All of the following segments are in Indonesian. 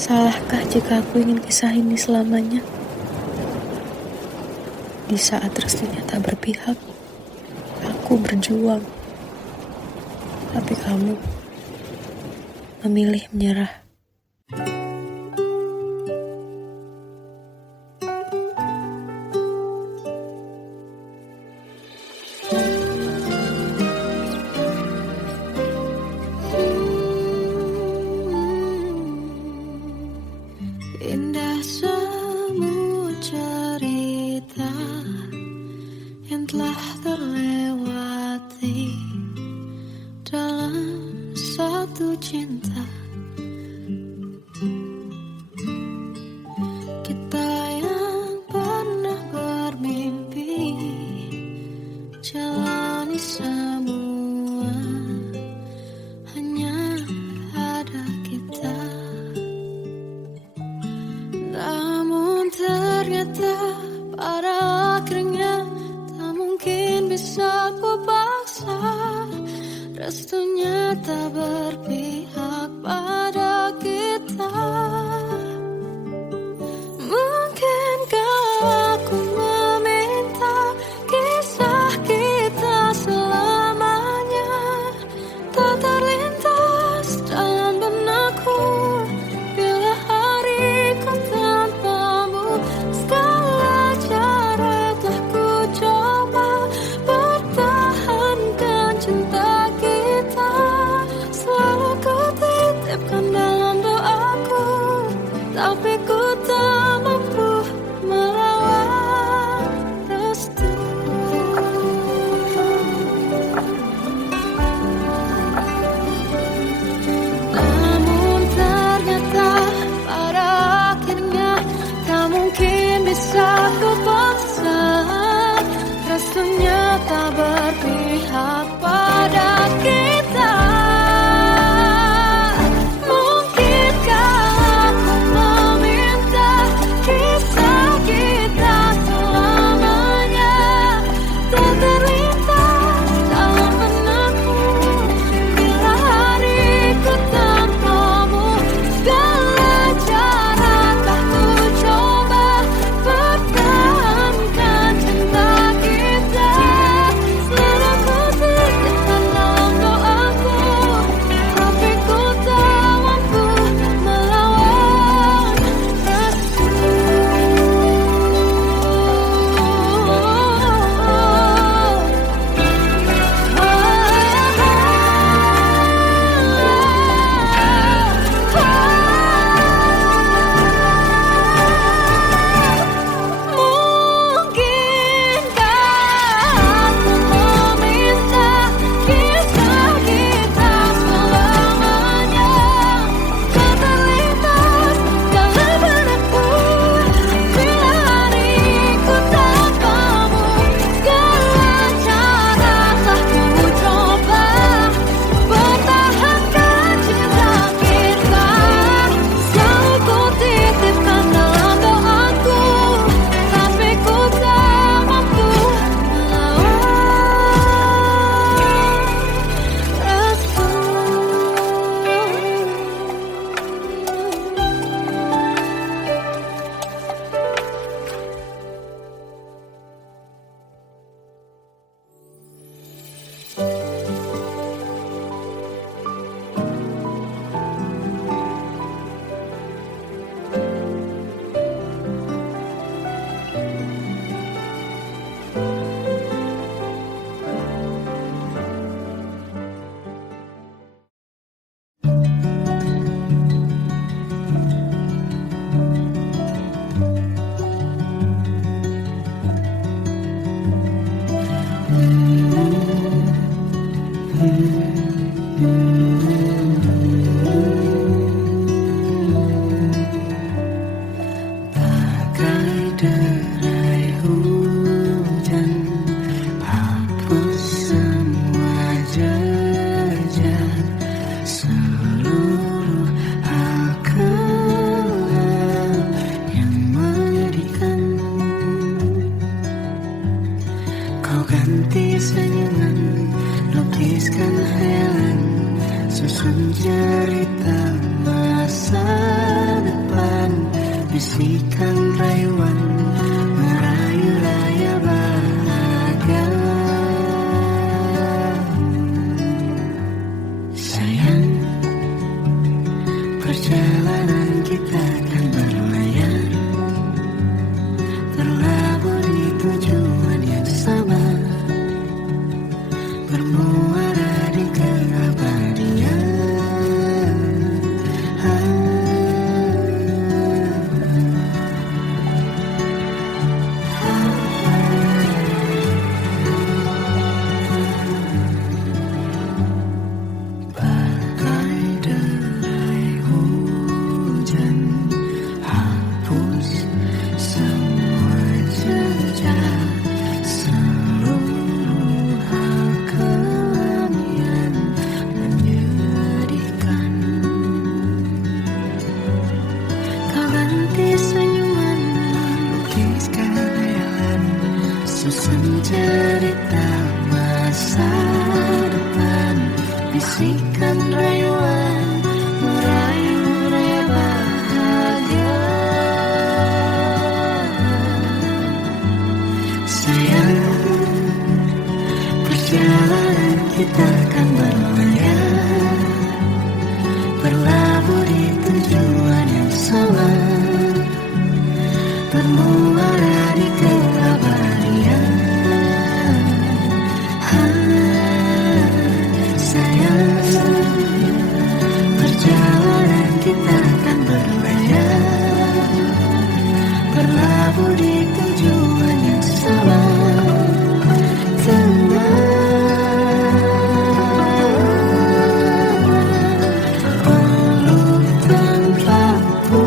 Salahkah jika aku ingin kisah ini selamanya? Di saat restunya tak berpihak, aku berjuang. Tapi kamu memilih menyerah. Indah semua cerita yang telah terlewati dalam satu cinta. Kita yang pernah bermimpi jalani semua, hanya ada kita. Namun ternyata pada akhirnya tak mungkin bisa ku paksa. Restunya tak berpihak pada kita. Mungkinkah aku meminta kisah kita selamanya tak terlintas dalam benakku bila hariku tanpamu. Segala cara telah ku coba pertahankan cinta kita. Selalu ku titipkan dalam doaku, tapi ku tak mampu melawan restu. Namun ternyata pada akhirnya tak mungkin bisa ku paksa. Restunya tak berpihak pada kita. Mungkinkah aku meminta kisah kita selamanya tak terlintas dalam benakku bila hariku tanpamu. Segala cara telah ku coba pertahankan cinta kita. Selalu ku titipkan dalam doaku, tapi ku tak mampu melawan restu. Mungkinkah aku meminta kisah kita selamanya tak terlintas dalam benakku bila hariku tanpamu. Segala cara telah ku coba pertahankan cinta kita. Selalu ku titipkan dalam doaku, tapi ku tak mampu melawan restu. Bagai derai hujan, hapus semua jejak seluruh hal kelam yang menyedihkan. Kau ganti senyuman, lukiskan hayalan, susun cerita masa depan. bisikan rayuan merayu raya bahagia. Sayang, perjalanan kita akan berlayar, berlabuh di tujuan yang sama, bermuara di keabadian. Bagai derai hujan, hapus semua jejak, seluruh hal kelam yang menyedihkan. Kau ganti senyuman, lukiskan khayalan, susun cerita masa depan, bisikan rayuan merayu raya bahagia. Sayang, perjalanan kita akan berlayar, berlabuh di tujuan yang sama, bermuara di keabadian. Sayang, perjalanan kita akan berlayar, berlabuh di tujuan yang sama, peluk tanpaku.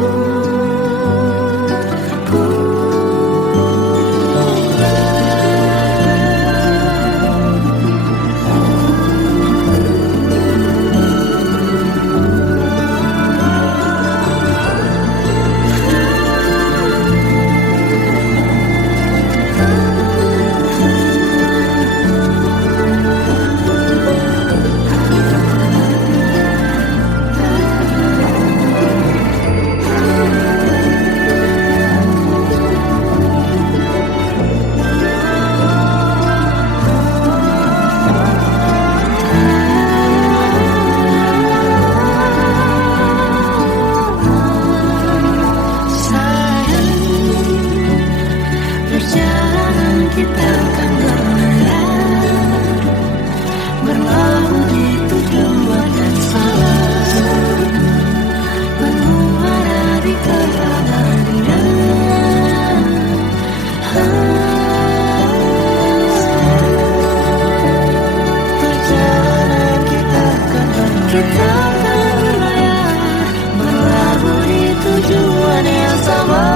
Perjalanan kita akan berlayar, berlabuh di tujuan yang sama, bermuara di keabadian. Perjalanan kita akan berlayar, berlabuh di tujuan yang sama.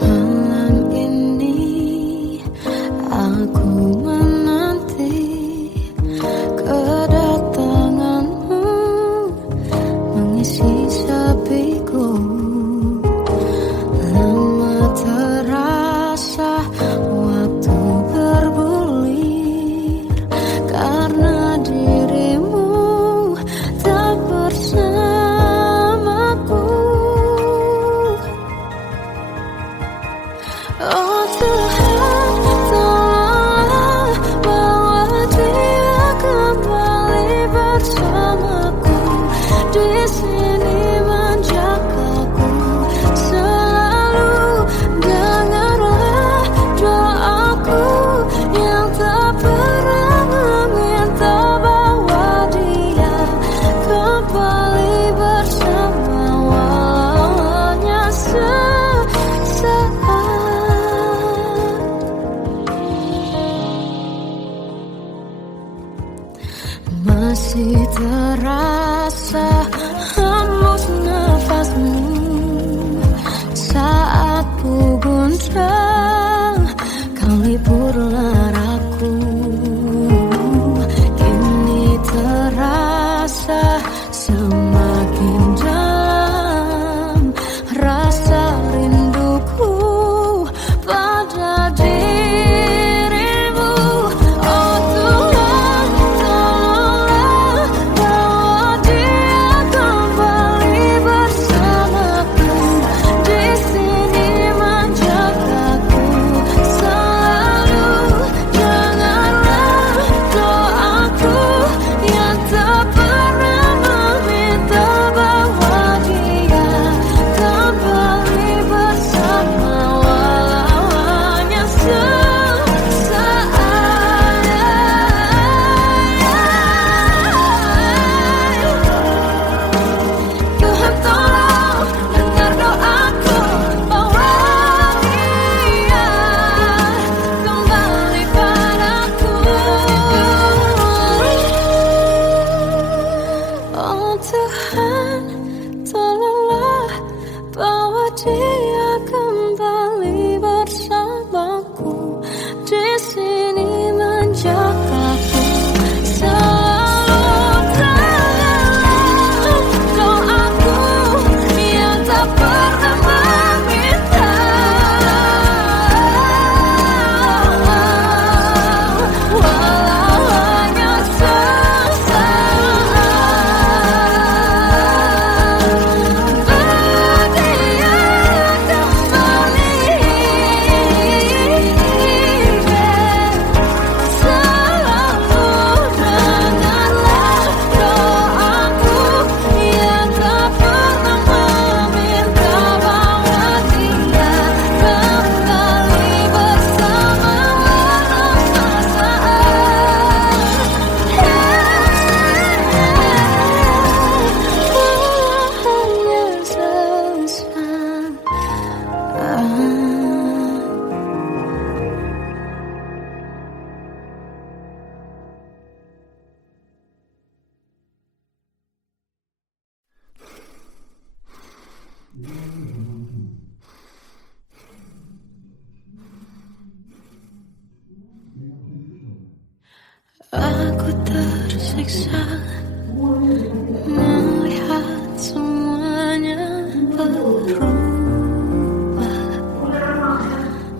Malam ini aku menanti kedatanganmu, mengisi sepiku. Lama terasa waktu bergulir, karena dirimu tak bersamaku. Oh Tuhan, tolonglah bawa dia kembali bersamaku, di sini menjagaku selalu. Dengarlah doaku yang tak pernah meminta bawa dia kembali. Aku tersiksa melihat semuanya berubah.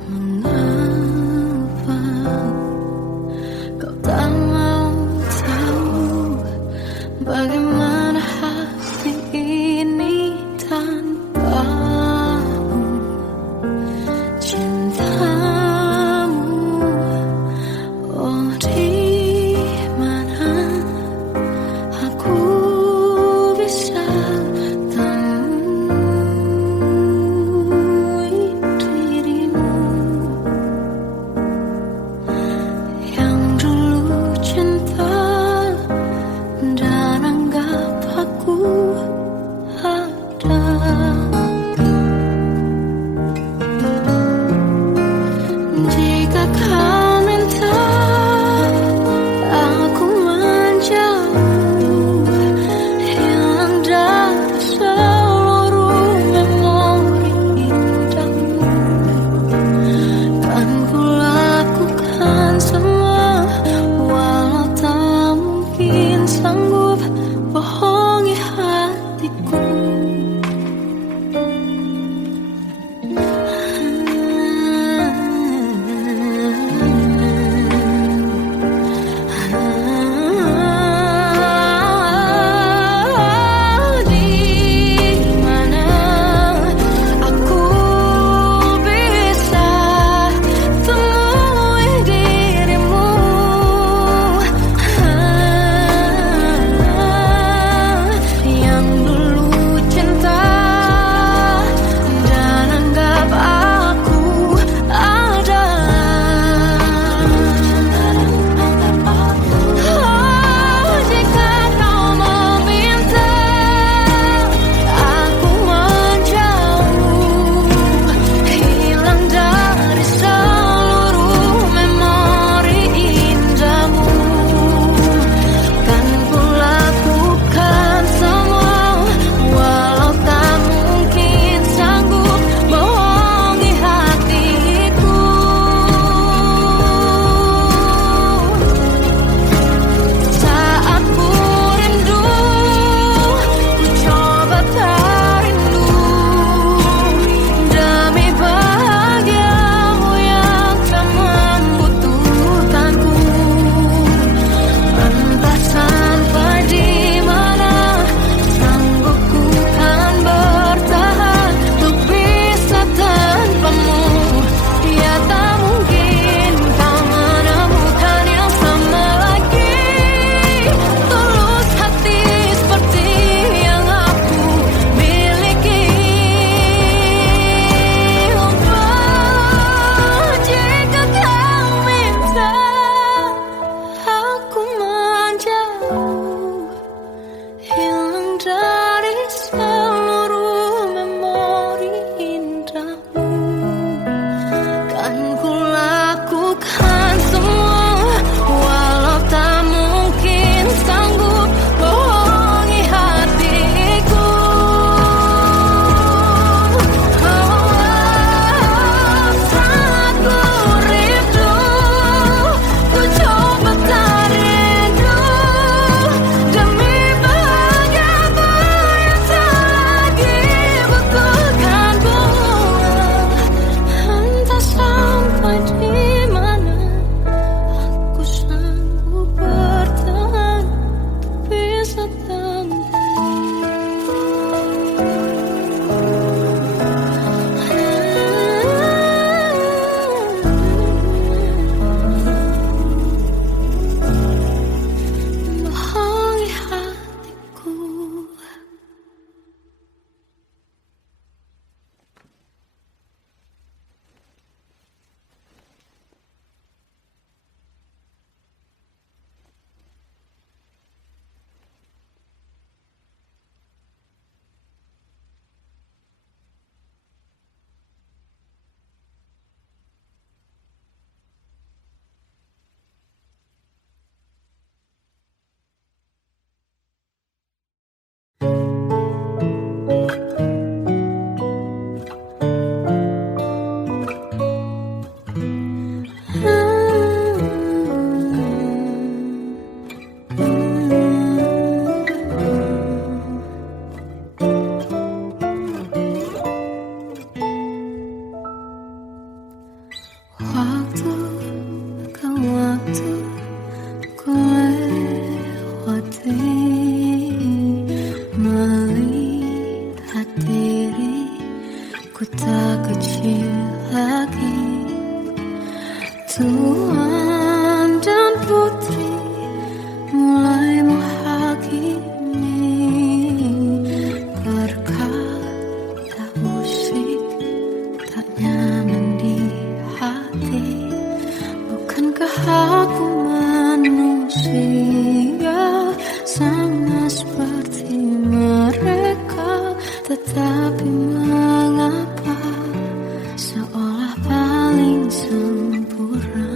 Mengapa kau tak mau tahu bagaimana hati ini tanpamu? Cintamu, oh di mana Waktu ke waktu ku lewati, melihat diri ku tak kecil lagi. Tuan dan putri mulai menghakimi, berkata musik tak nyaman di hati. Bukankah aku manusia sama seperti mereka? Tetapi mengapa seolah paling sempurna?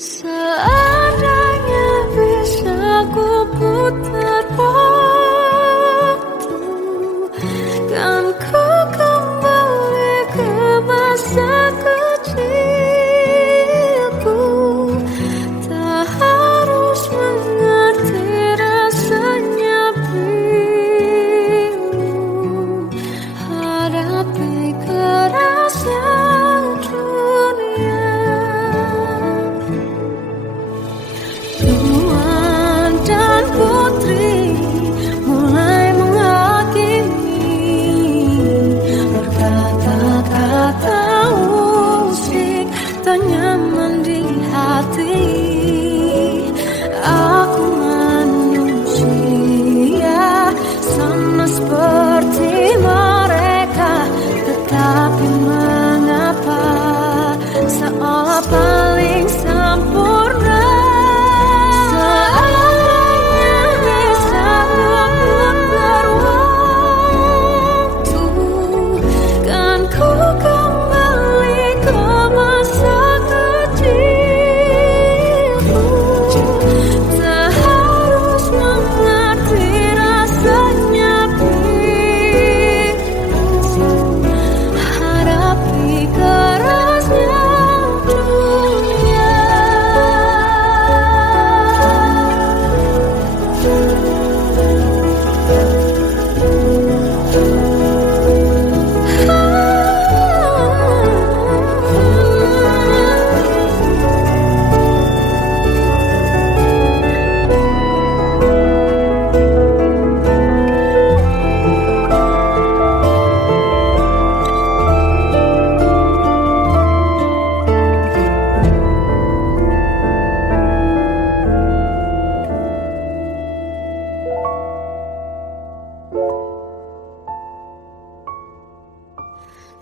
Seandainya bisa ku putar waktu, kan ku kembali ke masa kecilku. Tak harus mengerti rasanya bingung hadapi kerasnya dunia. Tuan dan putri mulai menghakimi, berkata-kata musik tak nyaman di hati. Aku manusia sama seperti mereka, tetapi mengapa seolah paling sempurna? Seandainya bisa memutar waktu, kan ku kembali ke masa kecilku. Tak harus mengerti rasanya bingung hadapi kerasnya dunia.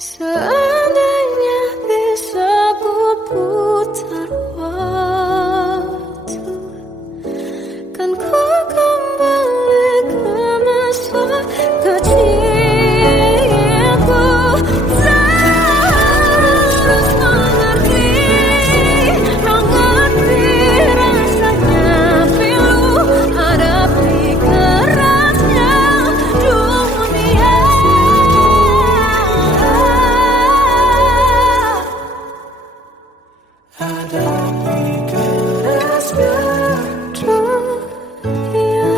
Seandainya bisa ku putar waktu, kan ku kembali ke masa kecilku. Tak harus mengerti rasanya pilu hadapi kerasnya dunia. Hadapi kerasnya dunia.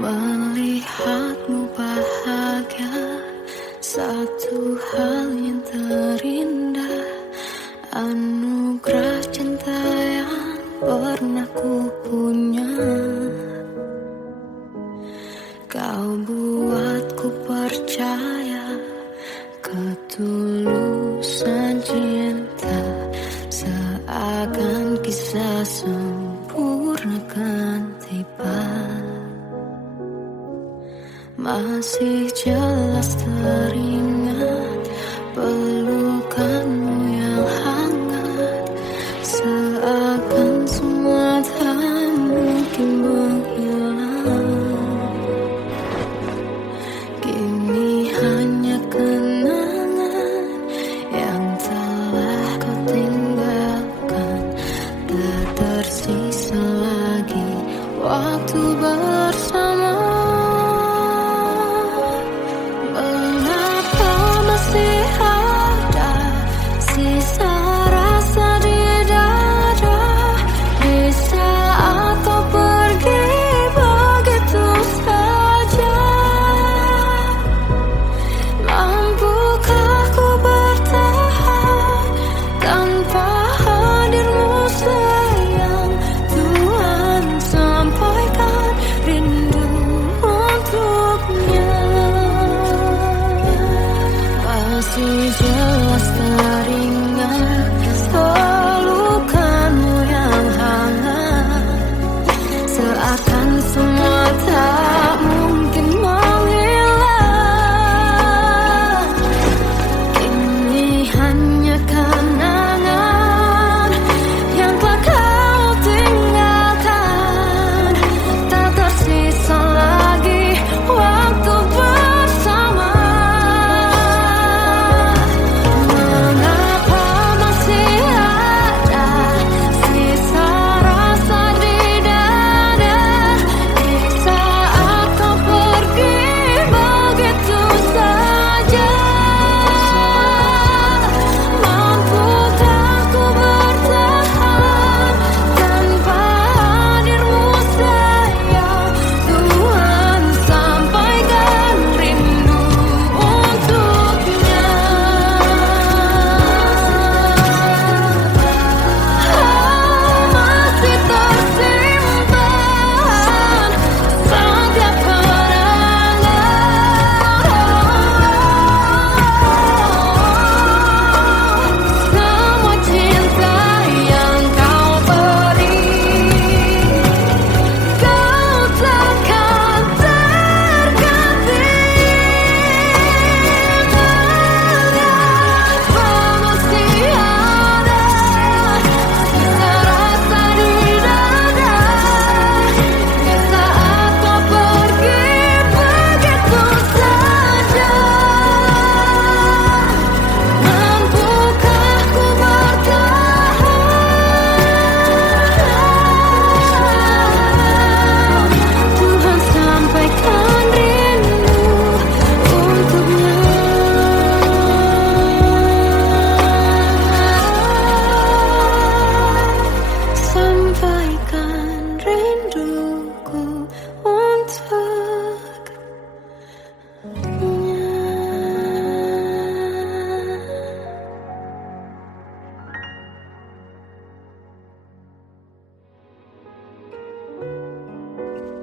Melihatmu bahagia, satu hal yang terindah, anugerah cinta yang pernah ku punya. Kau buatku percaya ketulusan cinta, seakan kisah sempurna kan tiba. Masih jelas teringat pelukanmu yang hangat, seakan semua tak mungkin menghilang. Kini hanya kenangan yang tak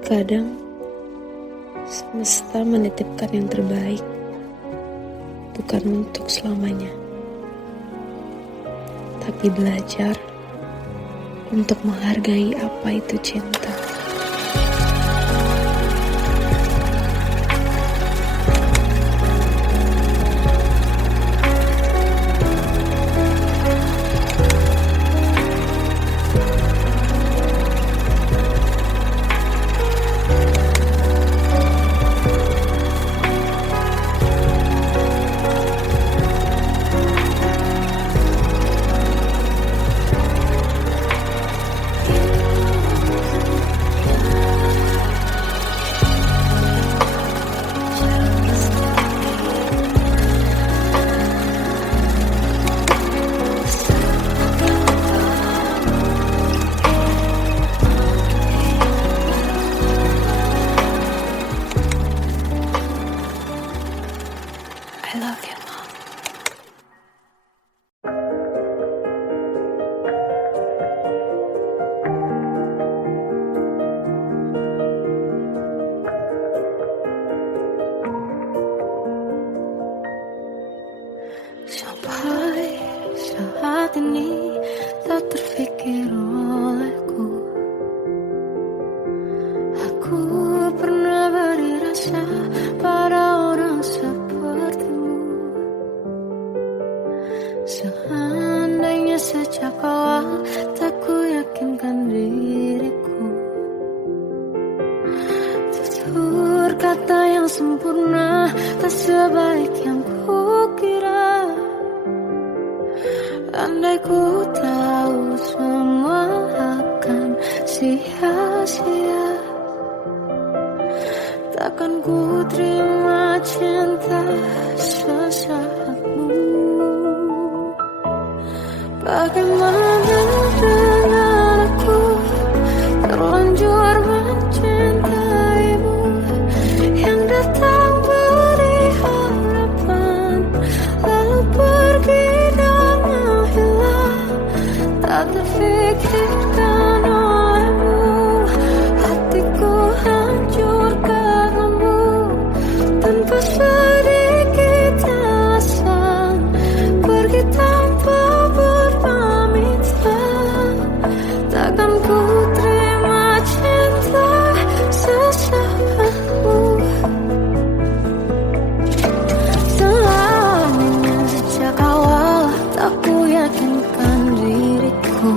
Kadang semesta menitipkan yang terbaik, bukan untuk selamanya, tapi belajar untuk menghargai apa itu cinta. I love you, Mom. Sampai saat ini tak terfikir olehku, aku pernah beri rasa pada orang sepertimu. Seandainya sejak awal tak ku yakinkan diriku, tutur kata yang sempurna tak sebaik yang kukira. Andai ku tahu semua akan sia-sia, takkan ku terima cinta sesaatmu. Bagaimana dengan aku terlanjur mencintaimu, yang datang beri harapan lalu pergi dan menghilang, tak terfikirkan olehmu. Hatiku hancur karenamu, tanpa sedikit alasan, pergi tanpa berpamitan. Takkan ku terima cinta sesaatmu. Selamanya sejak awal tak ku yakinkan diriku,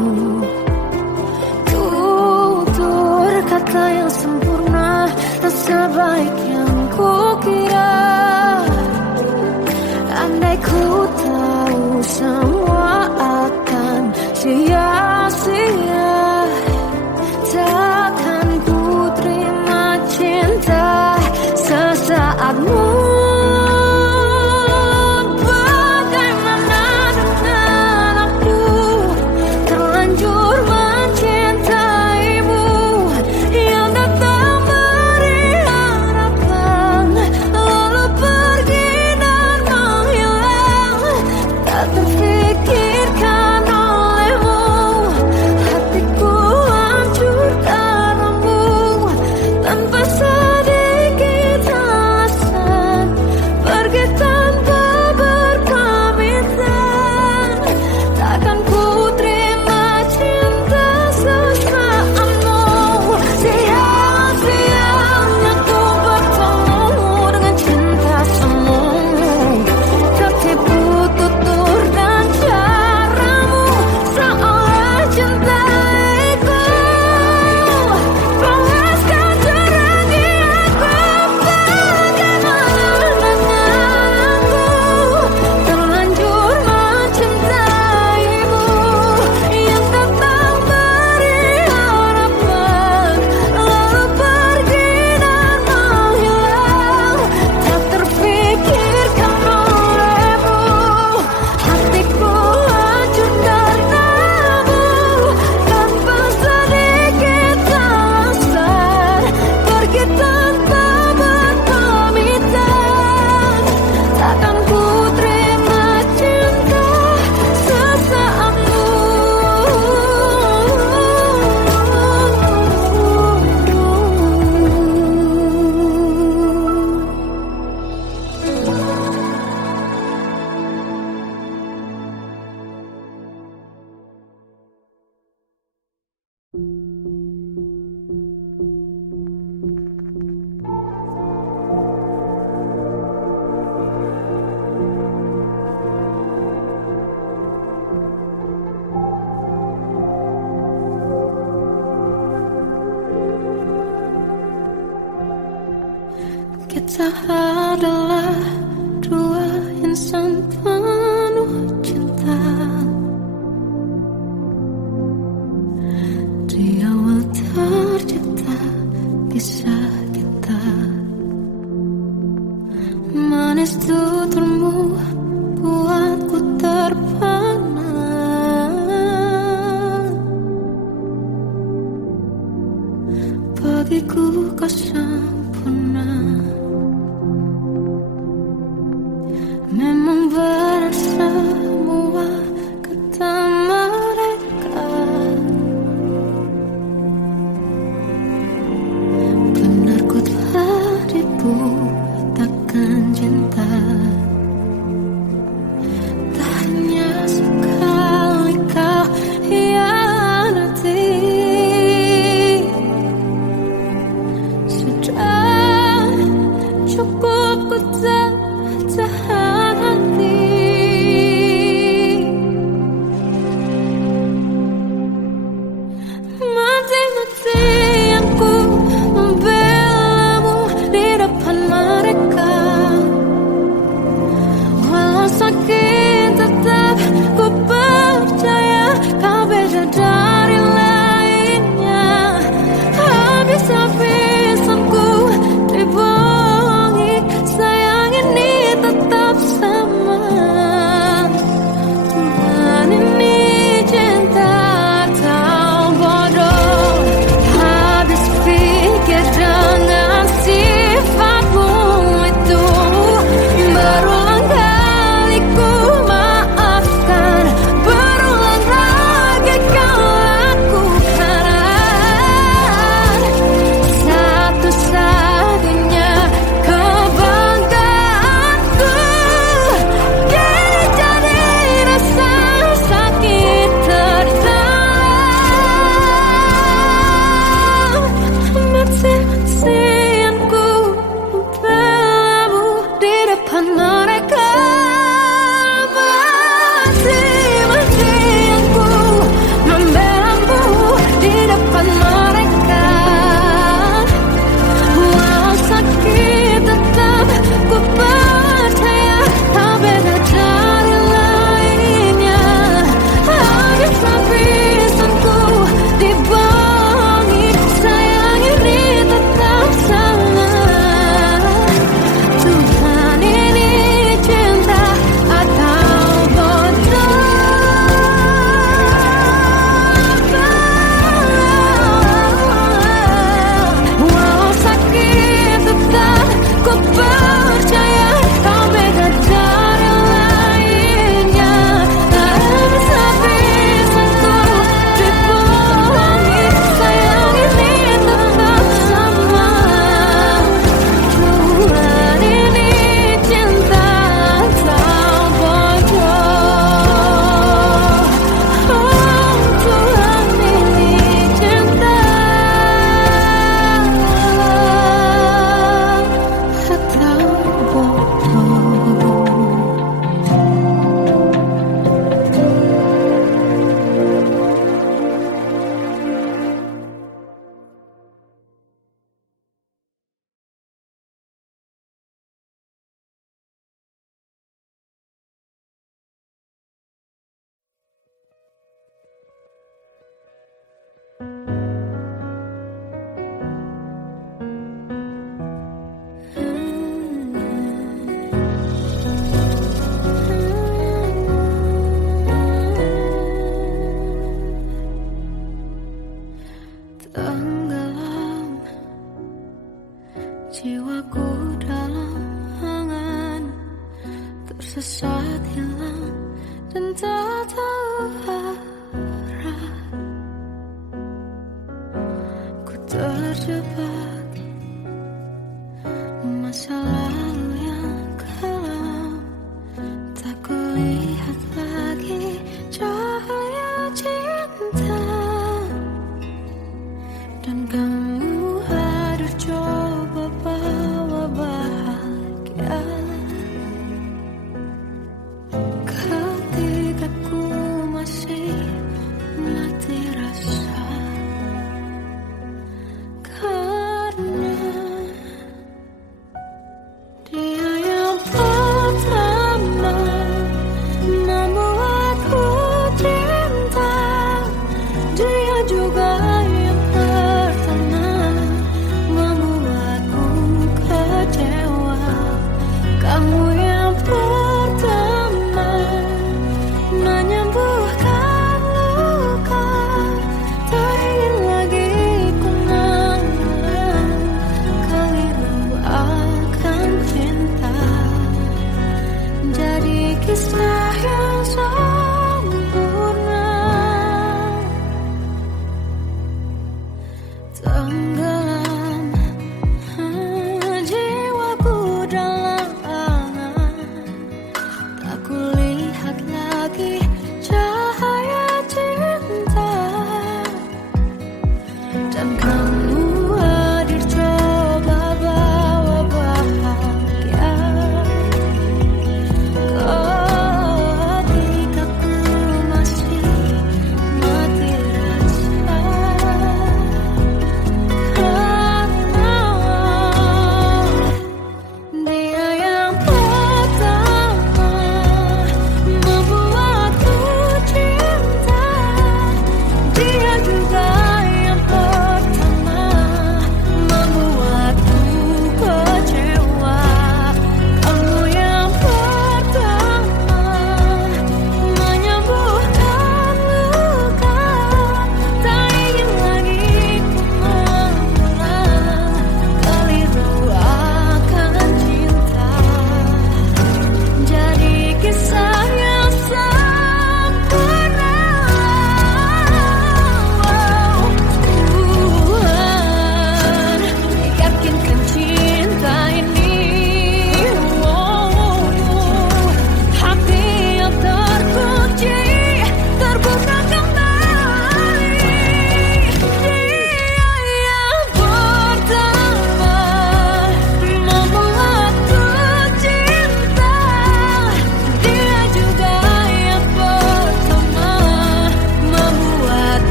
Kita adalah dua insan penuh cinta. Di awal tercipta kisah kita. Manis tuturmu buatku terpana. Bagiku kau sempurna.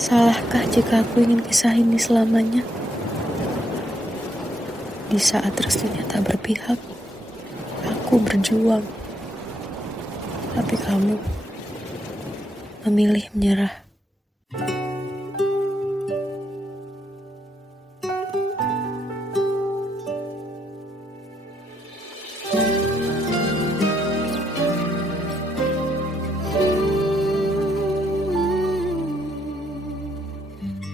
Salahkah jika aku ingin kisah ini selamanya? Di saat restunya tak berpihak, aku berjuang. Tapi kamu memilih menyerah.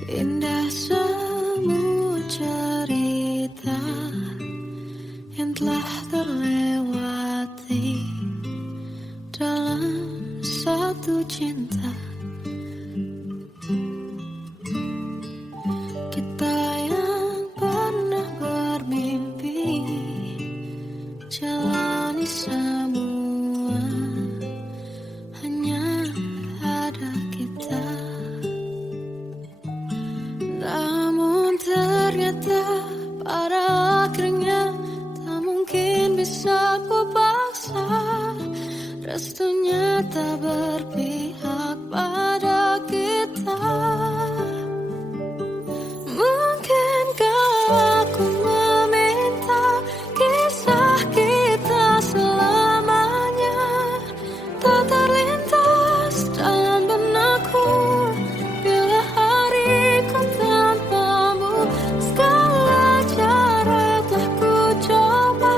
Indah semua cerita yang telah terlewati dalam satu cinta. Kita yang pernah bermimpi jalani semua, hanya ada kita. Namun ternyata pada akhirnya tak mungkin bisa ku paksa. Restunya tak berpihak pada kita. Mungkinkah aku meminta kisah kita selamanya tak terlintas dalam benakku bila hariku tanpamu. Segala cara telah ku coba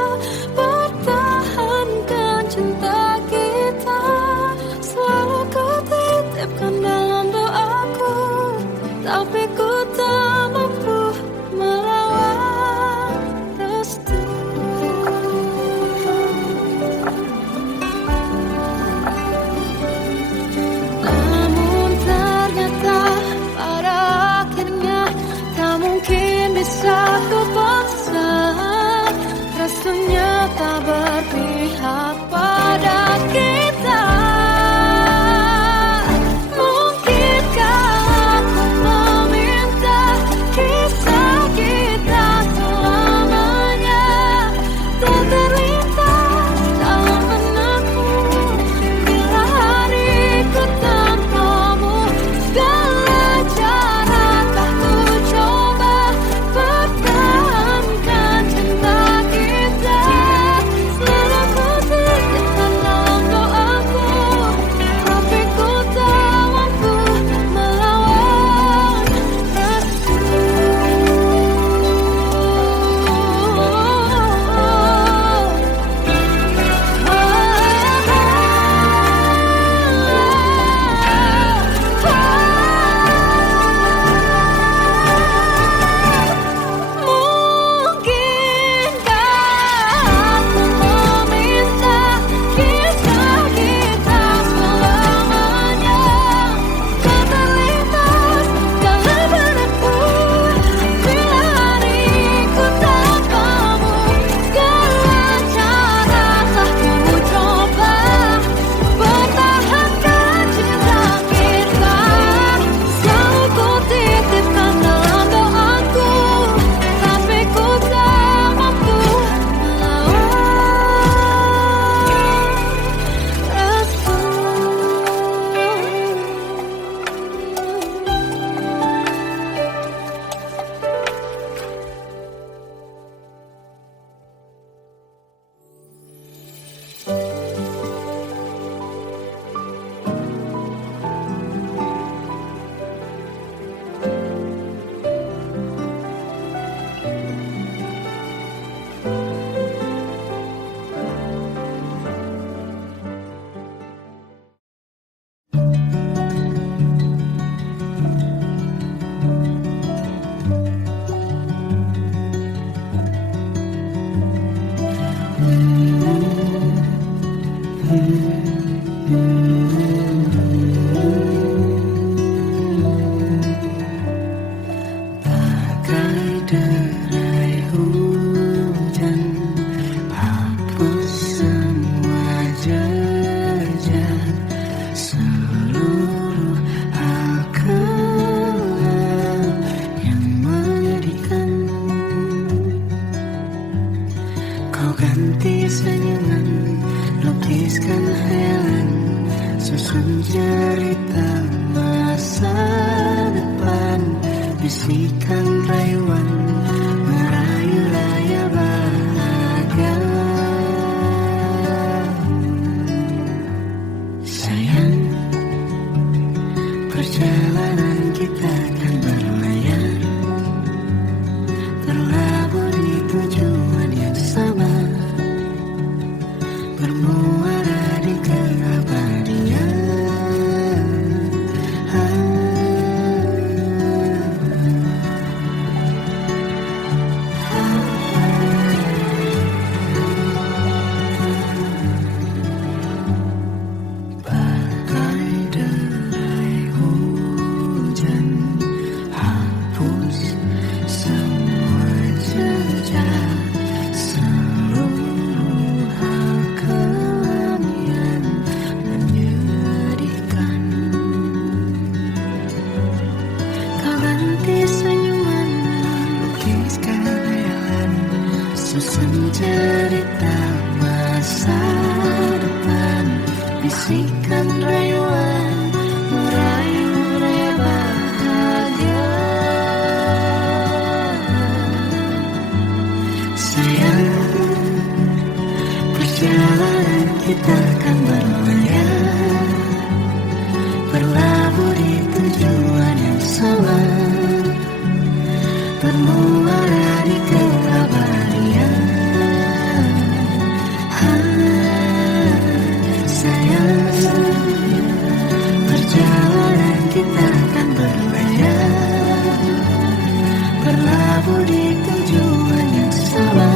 pertahankan cinta kita. Selalu ku titipkan dalam doaku, tapi ku tak mampu melawan restu. Namun ternyata pada akhirnya tak mungkin bisa ku paksa. Restunya tak berpihak pada kita. Mungkinkah aku meminta kisah kita selamanya tak terlintas dalam benakku bila hariku tanpamu. Segala cara telah ku coba pertahankan cinta kita. Selalu ku titipkan dalam doaku, tapi ku tak mampu melawan restu. Mungkinkah aku meminta kisah kita selamanya tak terlintas dalam benakku bila hariku tanpamu. Segala cara telah ku coba pertahankan cinta kita. Selalu ku titipkan dalam doaku, tapi ku tak mampu melawan restu. Bagai derai hujan, hapus semua jejak seluruh akal yang menyedihkan. Kau ganti senyuman, lukiskan Kasihkan rayuan, merayu raya bahagia. Sayang, perjalanan kita akan berlayar, berlabuh di tujuan yang sama, bermuara di keabadian. Sayang, perjalanan kita akan berlayar, berlabuh di tujuan yang sama.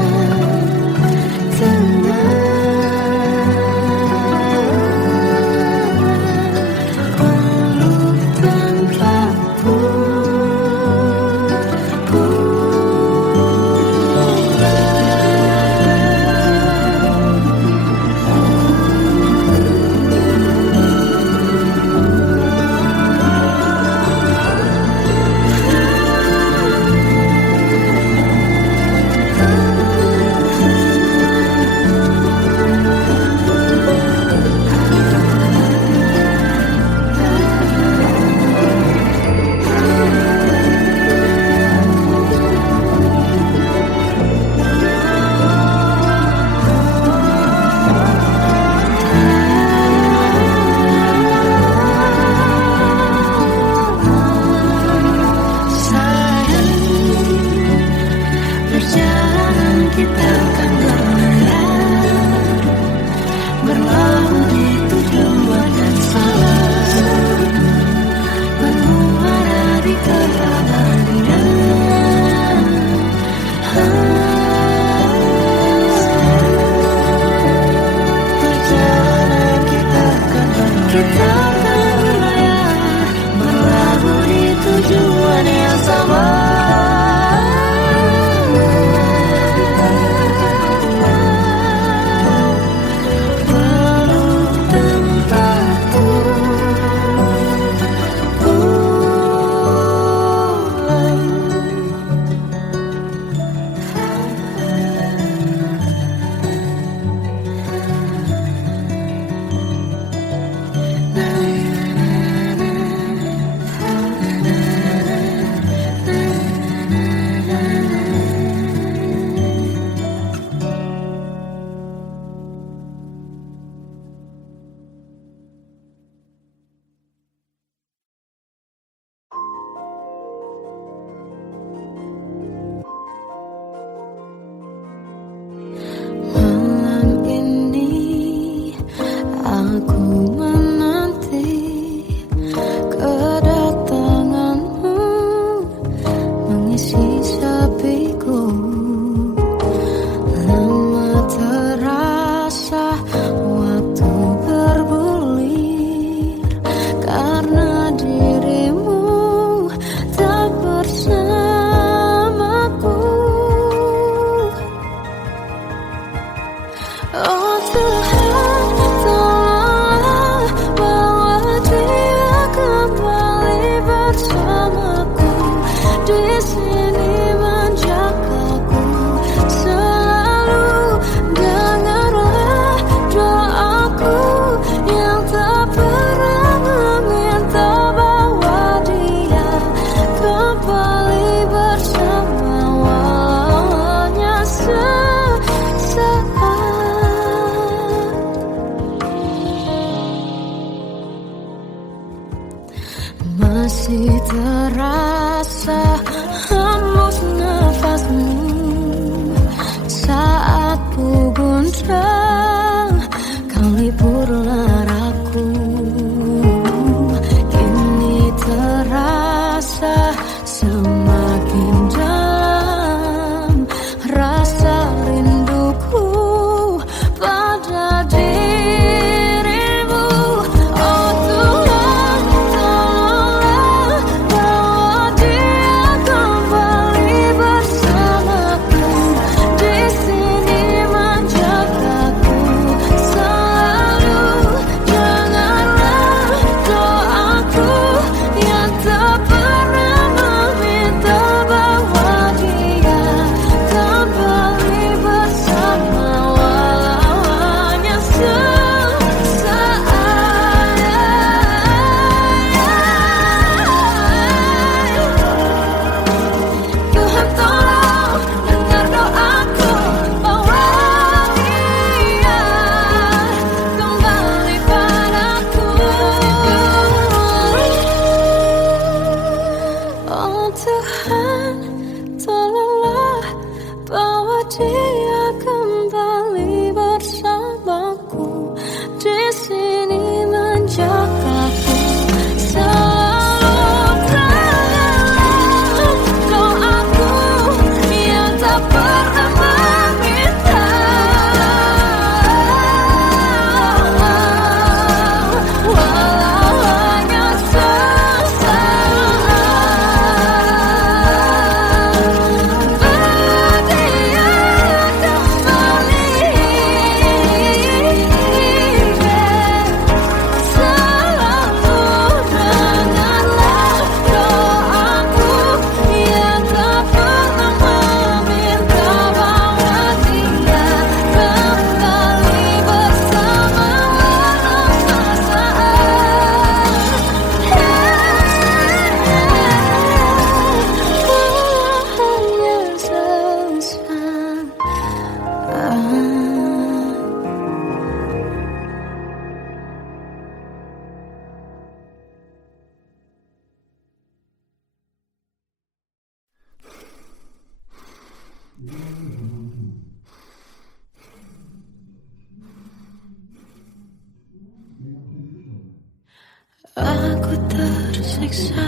Aku tersiksa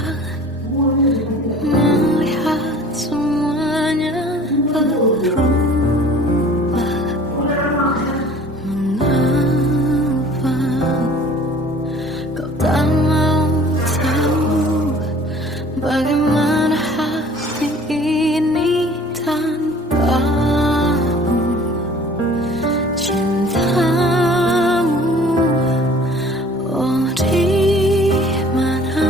melihat semuanya berubah. Mengapa kau tak mau tahu bagaimana hati ini tanpamu? Cintamu, oh di mana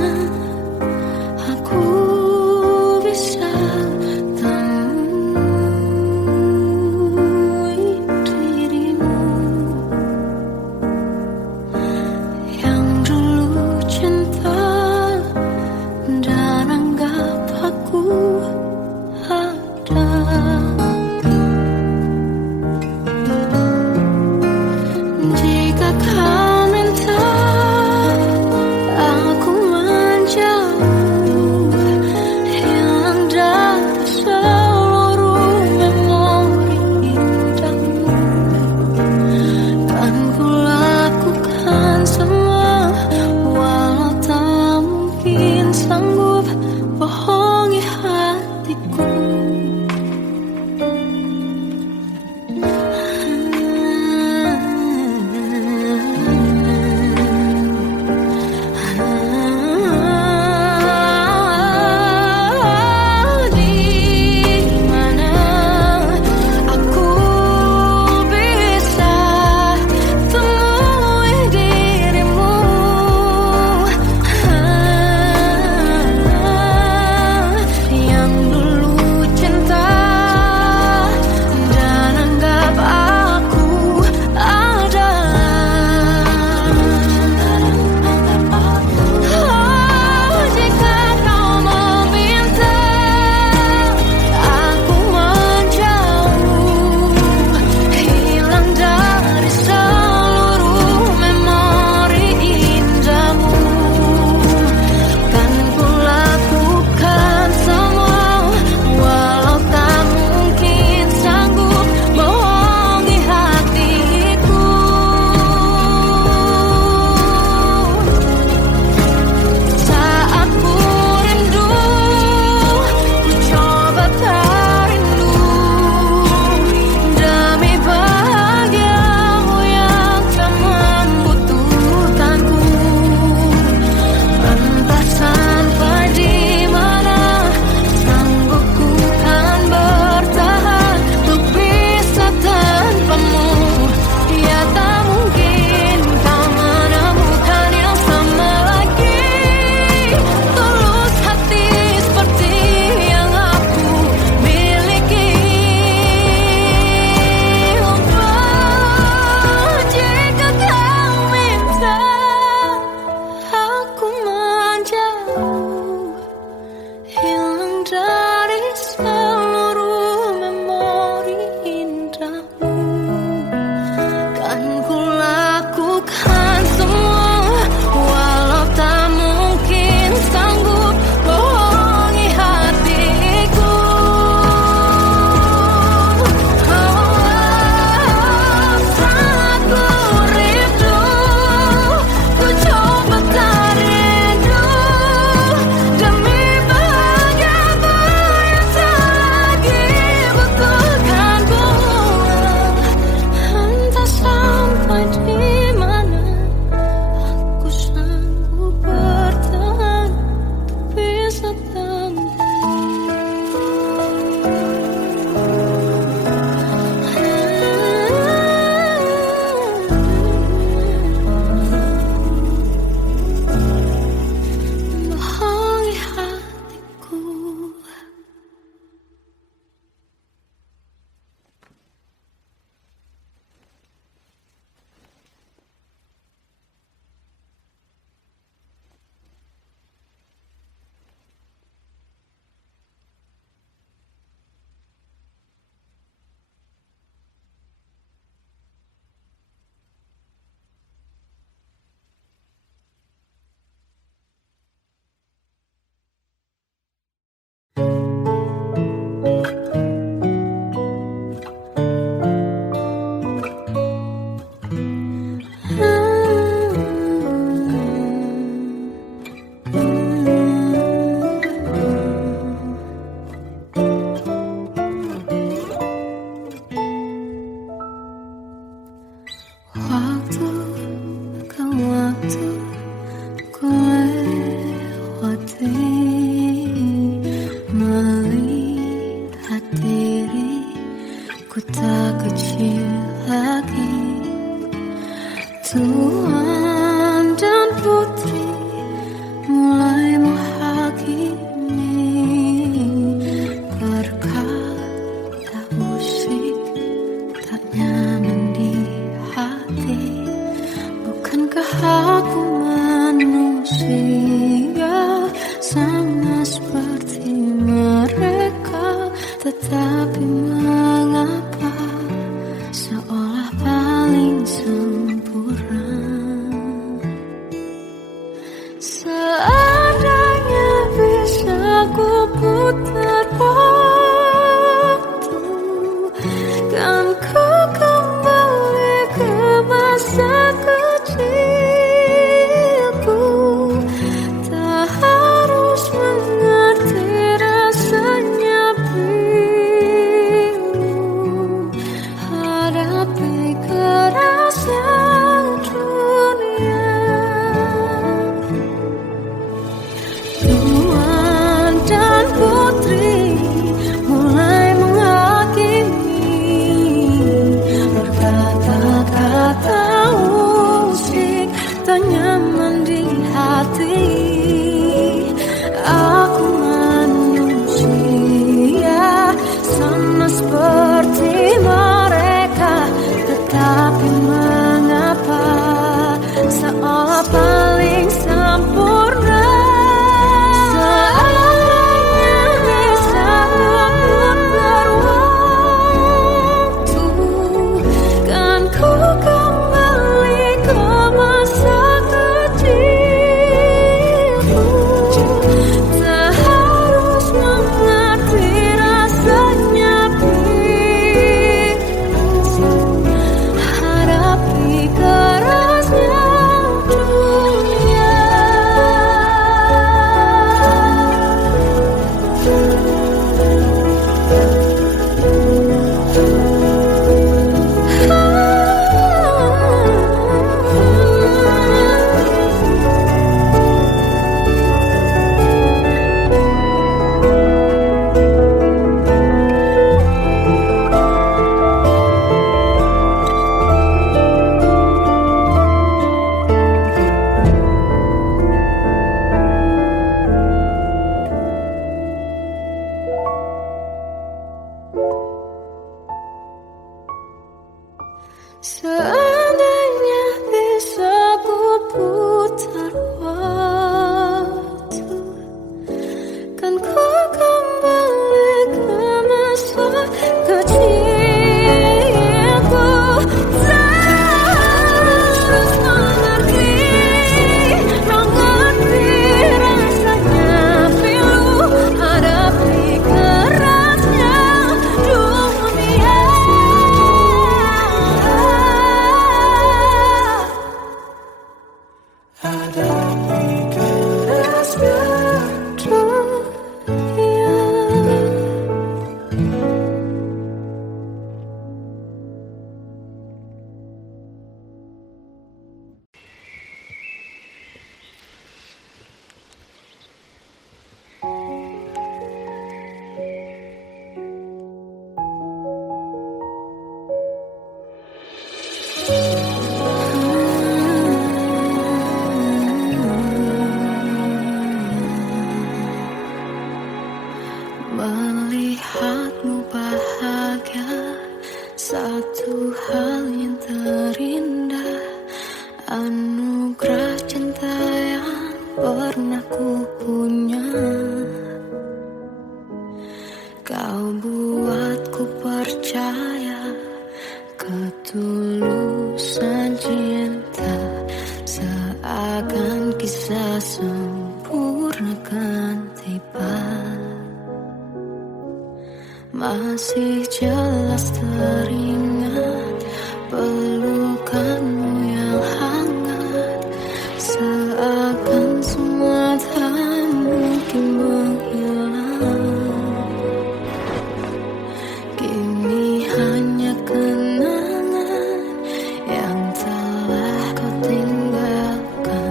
ku lewati, melihat diriku tak kecil lagi. Tuan dan putri mulai menghakimi berkata musik tak nyaman di hati. Bukankah aku manusia sama seperti mereka, tetapi mengapa seolah paling sempurna? Seandainya bisa ku putar waktu, kan ku kembali ke masa kecilku. Tak harus mengerti rasanya bingung hadapi kerasnya dunia. Tuan dan putri mulai menghakimi berkata-kata musik tak nyaman di hati. Aku manusia sama seperti mereka, tetapi mengapa seolah paling sempurna? Seandainya bisa memutar waktu, kan ku kembali ke masa kecilku. Tak harus mengerti rasanya bingung hadapi kerasnya dunia. Seandainya bisa ku putar waktu, kan ku kembali ke masa kecilku. Tak harus mengerti rasanya pilu hadapi kerasnya dunia. Hadapi kerasnya dunia. Melihatmu bahagia, satu hal yang terindah, anugerah cinta yang pernah ku punya. Kau buatku percaya ketulusan cinta, seakan kisah sempurna kan tiba. Masih jelas teringat pelukanmu yang hangat, seakan semua tak mungkin menghilang. Kini hanya kenangan yang telah kau tinggalkan.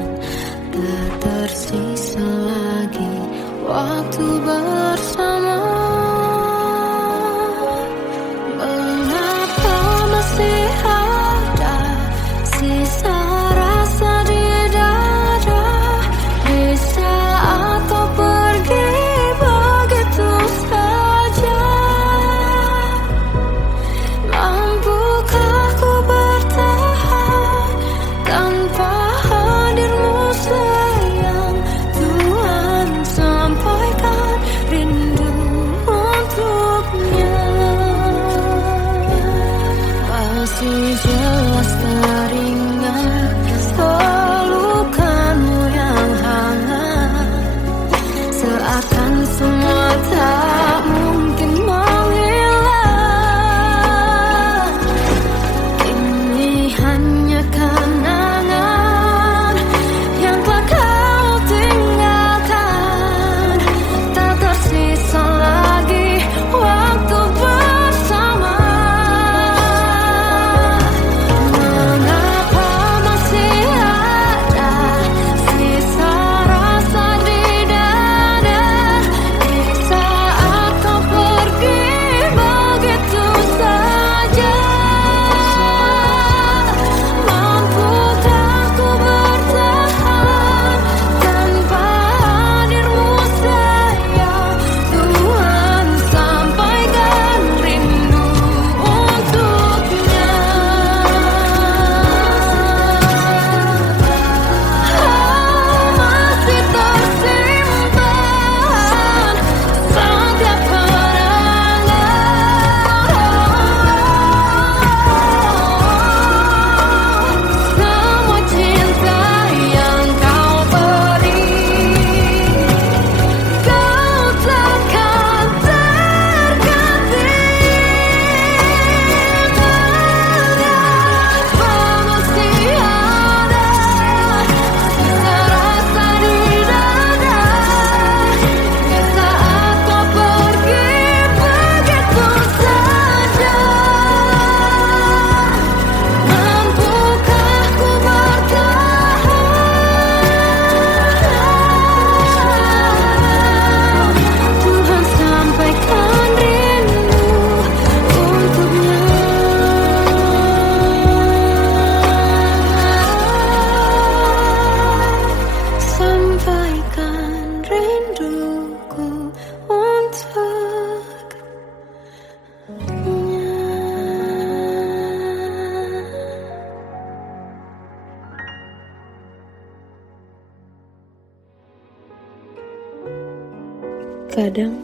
Kadang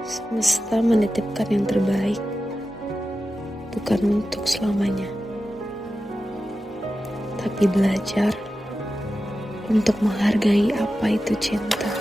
semesta menitipkan yang terbaik, bukan untuk selamanya, tapi belajar untuk menghargai apa itu cinta.